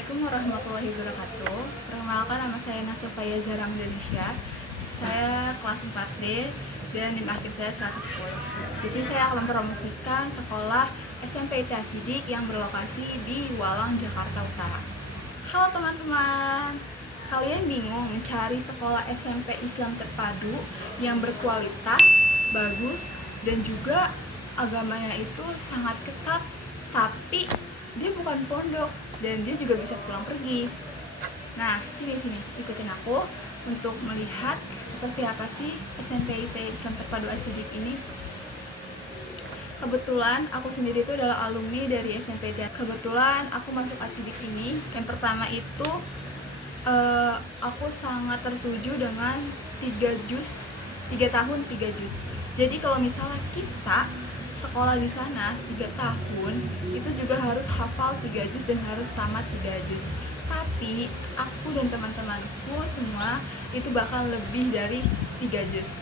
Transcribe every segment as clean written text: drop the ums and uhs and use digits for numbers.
Assalamualaikum warahmatullahi wabarakatuh. Perkenalkan, nama saya Nasofaya Zarang Indonesia. Saya kelas 4D dan NIM akhir saya 110. Di sini saya akan mempromosikan sekolah SMP IT Asidik yang berlokasi di Walang, Jakarta Utara. Halo teman-teman, kalian bingung mencari sekolah SMP Islam terpadu yang berkualitas, bagus, dan juga agamanya itu sangat ketat, tapi dia bukan pondok dan dia juga bisa pulang pergi. Nah, sini ikutin aku untuk melihat seperti apa sih SMP IT Islam Terpadu Asidik ini. Kebetulan aku sendiri itu adalah alumni dari SMP IT. Kebetulan aku masuk Asidik ini. Yang pertama itu aku sangat tertuju dengan 3 tahun 3 juz. Jadi kalau misalnya kita sekolah di sana 3 tahun itu juga harus hafal 3 juz dan harus tamat 3 juz. Tapi aku dan teman-temanku semua itu bakal lebih dari 3 juz.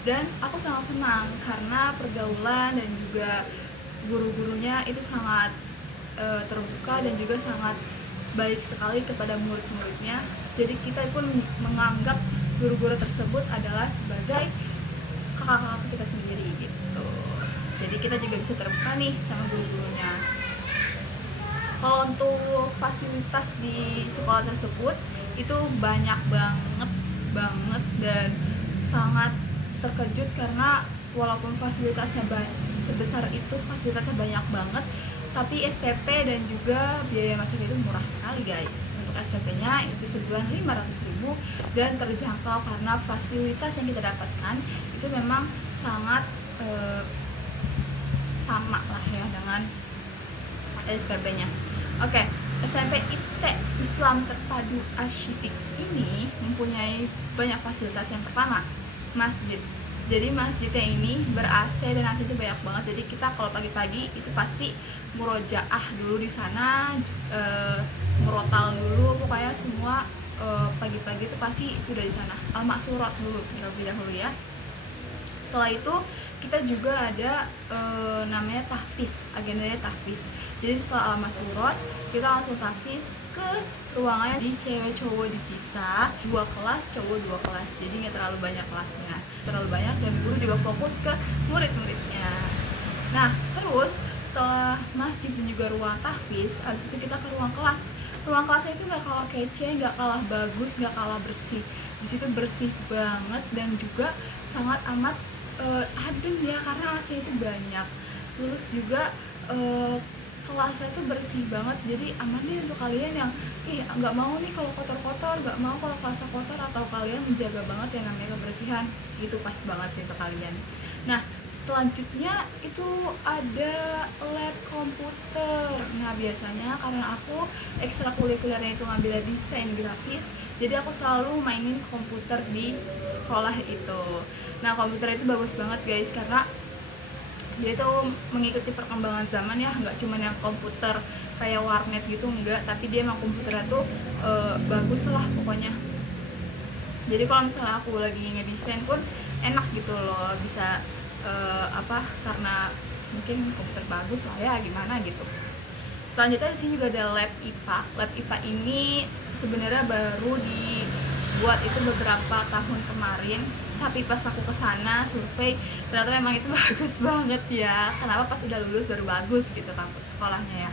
Dan aku sangat senang karena pergaulan dan juga guru-gurunya itu sangat terbuka dan juga sangat baik sekali kepada murid-muridnya. Jadi kita pun menganggap guru-guru tersebut adalah sebagai kakak-kakak kita sendiri gitu. Jadi kita juga bisa terbuka nih sama guru-gurunya. Kalau untuk fasilitas di sekolah tersebut itu banyak banget dan sangat terkejut karena walaupun fasilitasnya sebesar itu, fasilitasnya banyak banget, tapi SPP dan juga biaya masuk itu murah sekali guys. Untuk SPP-nya itu sebulan 500.000 dan terjangkau karena fasilitas yang kita dapatkan itu memang sangat sama lah ya dengan SPP-nya. Oke, SMP IT Islam Terpadu Asidik ini mempunyai banyak fasilitas. Yang pertama, masjid. Jadi masjidnya ini ber-AC dan AC-nya banyak banget. Jadi kita kalau pagi-pagi itu pasti murojaah dulu di sana, murotal dulu, pokoknya semua pagi-pagi itu pasti sudah di sana. Al-Maksurat dulu terlebih dahulu ya. Setelah itu kita juga ada namanya tahfiz, agendanya tahfiz. Jadi setelah al-maksurat kita langsung tahfiz ke ruangannya. Di cewek cowok dipisah, 2 kelas, cowok 2 kelas. Jadi nggak terlalu banyak kelasnya, terlalu banyak, dan guru juga fokus ke murid-muridnya. Nah terus setelah masjid dan juga ruang tahfiz, abis itu kita ke ruang kelas. Ruang kelasnya itu nggak kalah kece, nggak kalah bagus, nggak kalah bersih. Di situ bersih banget dan juga sangat amat adem ya, karena AC itu banyak. Terus juga kelasnya itu bersih banget, jadi aman nih untuk kalian yang nggak mau nih kalau kotor-kotor, nggak mau kalau kelasnya kotor, atau kalian menjaga banget yang namanya kebersihan. Itu pas banget sih untuk kalian. Nah selanjutnya itu ada lab komputer. Nah biasanya karena aku ekstrakurikulernya itu ngambil desain grafis, jadi aku selalu mainin komputer di sekolah itu. Nah komputer itu bagus banget guys, karena dia itu mengikuti perkembangan zaman ya, nggak cuma yang komputer kayak warnet gitu, enggak, tapi dia emang komputernya tuh bagus lah pokoknya. Jadi kalau misalnya aku lagi ngedesain pun enak gitu loh, bisa karena mungkin komputer bagus lah ya, gimana gitu. Selanjutnya di sini juga ada lab IPA. Lab IPA ini sebenarnya baru dibuat itu beberapa tahun kemarin, tapi pas aku kesana survei ternyata memang itu bagus banget ya. Kenapa pas udah lulus baru bagus gitu kampus sekolahnya ya.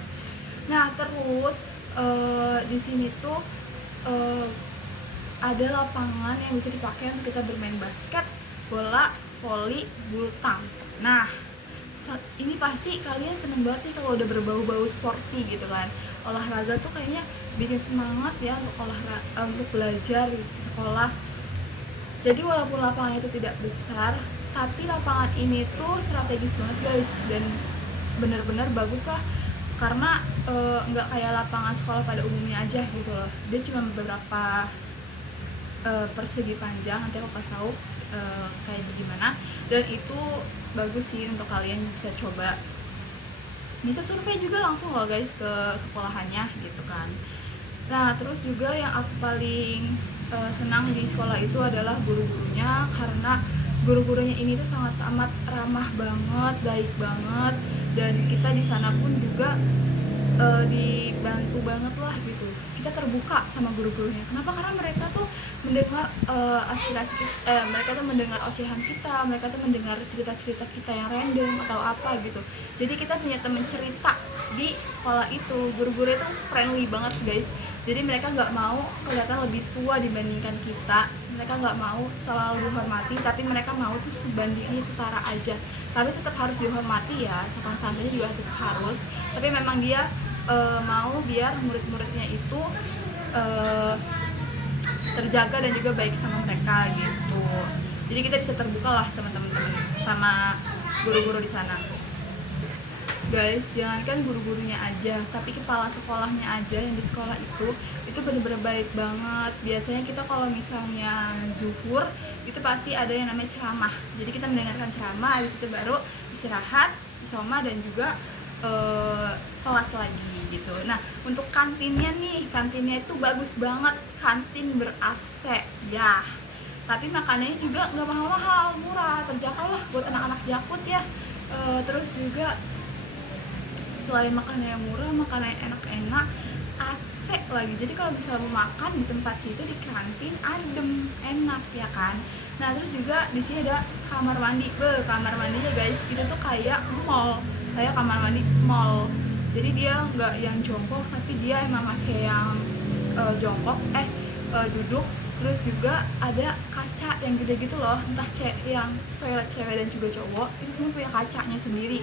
Nah terus di sini tuh ada lapangan yang bisa dipakai untuk kita bermain basket, bola, voli, bulu tang. Nah ini pasti kalian seneng banget nih kalau udah berbau-bau sporty gitu kan. Olahraga tuh kayaknya bikin semangat ya untuk belajar di sekolah. Jadi walaupun lapangan itu tidak besar, tapi lapangan ini tuh strategis banget guys, dan bener-bener bagus lah, karena nggak kayak lapangan sekolah pada umumnya aja gitu loh. Dia cuma beberapa persegi panjang, nanti aku kasih tahu kayak gimana, dan itu bagus sih untuk kalian bisa coba. Bisa survei juga langsung loh guys ke sekolahannya gitu kan. Nah terus juga yang aku paling senang di sekolah itu adalah guru-gurunya, karena guru-gurunya ini tuh sangat amat ramah banget, baik banget, dan kita di sana pun juga dibantu banget lah gitu. Kita terbuka sama guru-gurunya. Kenapa? Karena mereka tuh mendengar aspirasi kita, mereka tuh mendengar ocehan kita, mereka tuh mendengar cerita-cerita kita yang random atau apa gitu. Jadi kita punya temen cerita di sekolah itu. Guru-guru itu friendly banget guys. Jadi mereka nggak mau kelihatan lebih tua dibandingkan kita. Mereka nggak mau selalu dihormati, tapi mereka mau tuh sebandingnya setara aja. Tapi tetap harus dihormati ya, sopan santunnya juga tetap harus. Tapi memang dia mau biar murid-muridnya itu terjaga dan juga baik sama mereka gitu. Jadi kita bisa terbuka lah sama teman-teman, sama guru-guru di sana. Guys, jangankan guru-gurunya aja, tapi kepala sekolahnya aja yang di sekolah itu bener-bener baik banget. Biasanya kita kalau misalnya zuhur itu pasti ada yang namanya ceramah. Jadi kita mendengarkan ceramah, habis itu baru istirahat, isoma dan juga kelas lagi gitu. Nah, untuk kantinnya nih, kantinnya itu bagus banget, kantin ber-AC ya. Tapi makanannya juga nggak mahal-mahal, murah, terjangkau lah buat anak-anak Jakut ya. Terus juga selain makanannya murah, makanannya enak-enak, AC lagi. Jadi kalau misalnya mau makan di tempat situ di kantin adem, enak ya kan. Nah, terus juga di sini ada kamar mandi. Kamar mandinya guys, itu tuh kayak mall, kayak kamar mandi mall. Jadi dia nggak yang jongkok, tapi dia emang pakai yang jongkok, duduk. Terus juga ada kaca yang gede gitu loh, entah yang toilet cewek dan juga cowok itu semua punya kacanya sendiri.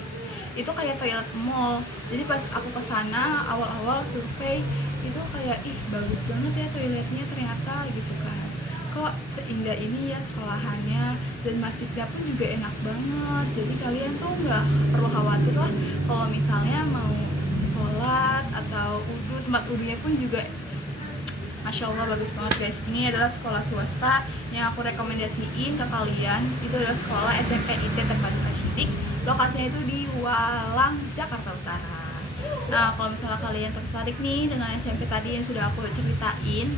Itu kayak toilet mall. Jadi pas aku kesana awal-awal survei itu kayak ih bagus banget ya toiletnya ternyata gitu kan, kok seindah ini ya sekolahannya, dan masjidnya pun juga enak banget. Jadi kalian tuh nggak perlu khawatir lah kalau misalnya mau sholat atau wudhu, tempat wudhunya pun juga Masya Allah bagus banget guys. Ini adalah sekolah swasta yang aku rekomendasiin ke kalian. Itu adalah sekolah SMP IT Terpadu Asyidik. Lokasinya itu di Walang, Jakarta Utara. Nah, kalau misalnya kalian tertarik nih dengan SMP tadi yang sudah aku ceritain,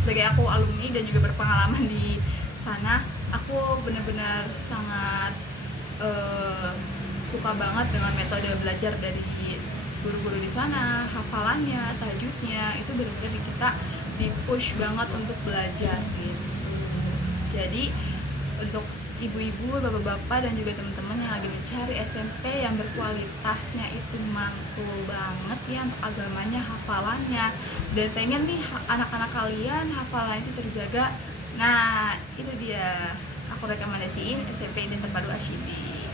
sebagai aku alumni dan juga berpengalaman di sana, aku benar-benar sangat suka banget dengan metode belajar dari guru-guru di sana. Hafalannya, tajwidnya itu benar-benar kita di-push banget untuk belajar gitu. Jadi untuk ibu-ibu, bapak-bapak dan juga teman-teman yang lagi mencari SMP yang berkualitasnya itu mantul banget ya untuk agamanya, hafalannya, dan pengen nih anak-anak kalian hafalannya itu terjaga, nah itu dia aku rekomendasiin SMP ini Terpadu Asyidik.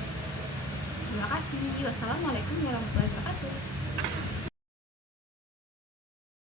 Terima kasih. Wassalamualaikum warahmatullahi wabarakatuh.